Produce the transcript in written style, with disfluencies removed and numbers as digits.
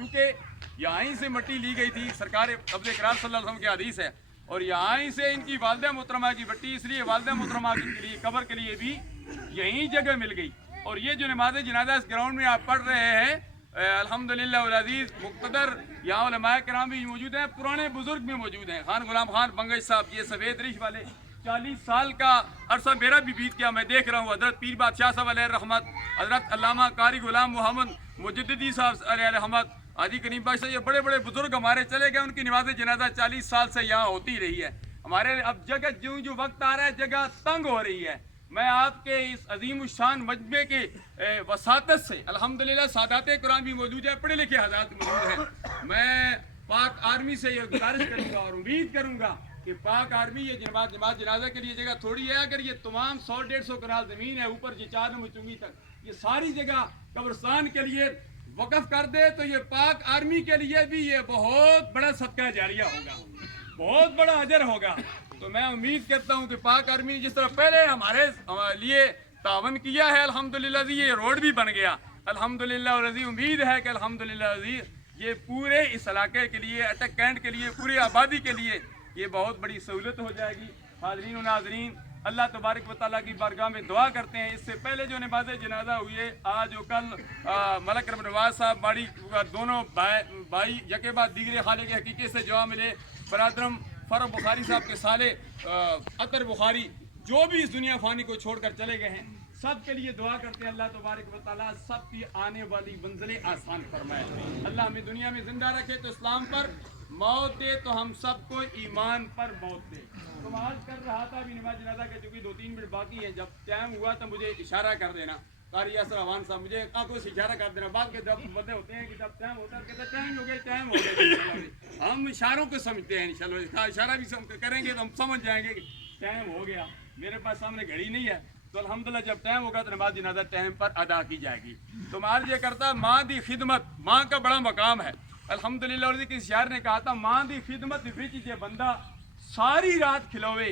کیونکہ یہاں ہی سے مٹی لی گئی تھی، سرکار ابد اکرام صلی اللہ علیہ وسلم کی حدیث ہے، اور یہاں ہی سے ان کی والدہ محترمہ کی مٹی، اس لیے والدہ محترمہ کے لیے قبر کے لیے بھی یہی جگہ مل گئی۔ اور یہ جو نماز جنازہ اس گراؤنڈ میں آپ پڑھ رہے ہیں، الحمدللہ والعزیز مقتدر یہاں علماء کرام بھی موجود ہیں، پرانے بزرگ بھی موجود ہیں، خان غلام خان بنگش صاحب، یہ سفید ریش والے 40 سال کا عرصہ میرا بھی بیت گیا، میں دیکھ رہا ہوں حضرت پیر بادشاہ صاحب علیہ رحمت، حضرت علامہ قاری غلام محمد مجددی صاحب علیہ رحمت، حاجی کریم بخش، یہ بڑے بڑے بزرگ ہمارے چلے گئے، ان کی نماز جنازہ 40 سال سے یہاں ہوتی رہی ہے۔ ہمارے اب جگہ جو وقت آ رہا ہے، جگہ تنگ ہو رہی ہے۔ میں آپ کے اس عظیم الشان مجمع کے وساطت سے الحمدللہ سادات قرآن بھی موجود ہیں، پڑھے لکھے حضرات موجود ہیں، میں پاک آرمی سے یہ گزارش کروں گا اور امید کروں گا کہ پاک آرمی یہ نماز جنازہ کے لیے جگہ تھوڑی ہے، اگر یہ تمام 100-150 کنال زمین ہے اوپر یہ 4 نمبر چنگی تک، یہ ساری جگہ قبرستان کے لیے وقف کر دے تو یہ پاک آرمی کے لیے بھی یہ بہت بڑا صدقہ جاریہ ہوگا، بہت بڑا اجر ہوگا۔ تو میں امید کرتا ہوں کہ پاک آرمی جس طرح پہلے ہمارے لیے تعاون کیا ہے، الحمدللہ یہ روڈ بھی بن گیا، الحمدللہ، اور امید ہے کہ الحمدللہ یہ پورے اس علاقے کے لیے، اٹک کینٹ کے لیے، پوری آبادی کے لیے یہ بہت بڑی سہولت ہو جائے گی۔ حاضرین و ناظرین، اللہ تبارک و تعالیٰ کی بارگاہ میں دعا کرتے ہیں، اس سے پہلے جو نماز جنازہ ہوئی ہے آج و کل، ملک رحم نواز صاحب باڑی دونوں بھائی یکے بعد دیگرے خالق کے حقیقے سے جواب ملے، برادرم فرح بخاری صاحب کے سالے عطر بخاری جو بھی اس دنیا فانی کو چھوڑ کر چلے گئے ہیں، سب کے لیے دعا کرتے ہیں اللہ تبارک و تعالیٰ سب کی آنے والی منزلیں آسان فرمائے، اللہ ہمیں دنیا میں زندہ رکھے تو اسلام پر، موت دے تو ہم سب کو ایمان پر موت دے۔ تو آج کر رہا تھا بھی نماز جنازہ کے، چونکہ 2-3 منٹ باقی ہیں، جب ٹائم ہوا تو مجھے اشارہ کر دینا، قاری یاسر عوان صاحب مجھے آنکھوں سے اشارہ کر دینا، بعد کے جب بندے ہوتے ہیں کہ جب ٹائم ہوتا ہے کہتے ہیں ٹائم ہو گیا، ہم اشاروں کو سمجھتے ہیں، انشاءاللہ اشارہ بھی کریں گے تو ہم سمجھ جائیں گے کہ ٹائم ہو گیا، میرے پاس سامنے گھڑی نہیں ہے، تو الحمدللہ جب ٹائم ہوگا تو نماز جنازہ ٹائم پر ادا کی جائے گی۔ تو میں عرض یہ کرتا، ماں دی خدمت، ماں کا بڑا مقام ہے الحمدللہ، اور کسی شاعر نے کہا تھا، ماں دی خدمت وچ جے بندہ ساری رات کھلوے